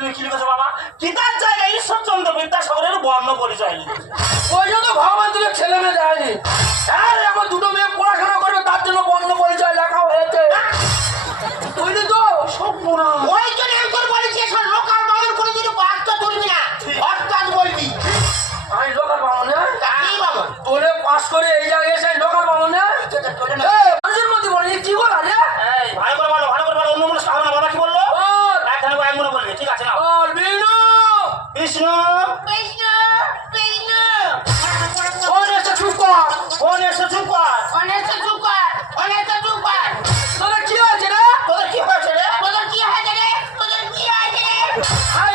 তুমি কি লিখেছো বাবা? গীতার জায়গায় ঈশ্বরচন্দ্র বিদ্যাসাগরের বর্ণ পরিচয় লিখেছো। ওই জন্য ভগবান তোকে ছেলে মেয়ে দেয়নি। হ্যাঁ রে, আমার দুটো মেয়ে পড়াশোনা করবে, তার জন্য বর্ণ পরিচয় লেখা হয়েছে, বুঝলি তো? ওই জন্য আমি তোর বলেছি এসব লোকাল বামন করে দিলে বাচ্চা ধরবি না, অর্থাৎ বলবি আমি লোকাল বামন না, কি বামন? তোরে পাস করে এই জায়গায় এসে লোকাল বামন না। মানুষের মধ্যে বলে কি বল আরে? এই ভালো করে বলো, ভালো করে বলো, অন্য মানুষ হবে না। বাবা কি বললো? এক ধানে এক মনে বলবে, ঠিক আছে না? বিষ্ণু বিষ্ণু কৃষ্ণ কৃষ্ণ ফোন এসে চুপ কর। ফোন এসে চুপ কর। অনেকটা চুপার, অনেকটা চুপার। তোদের কি হয়েছে রে? তোদের কি হয়েছে রে? তোদের কি হয়েছে রে? তোদের কি হয়েছে রে? আর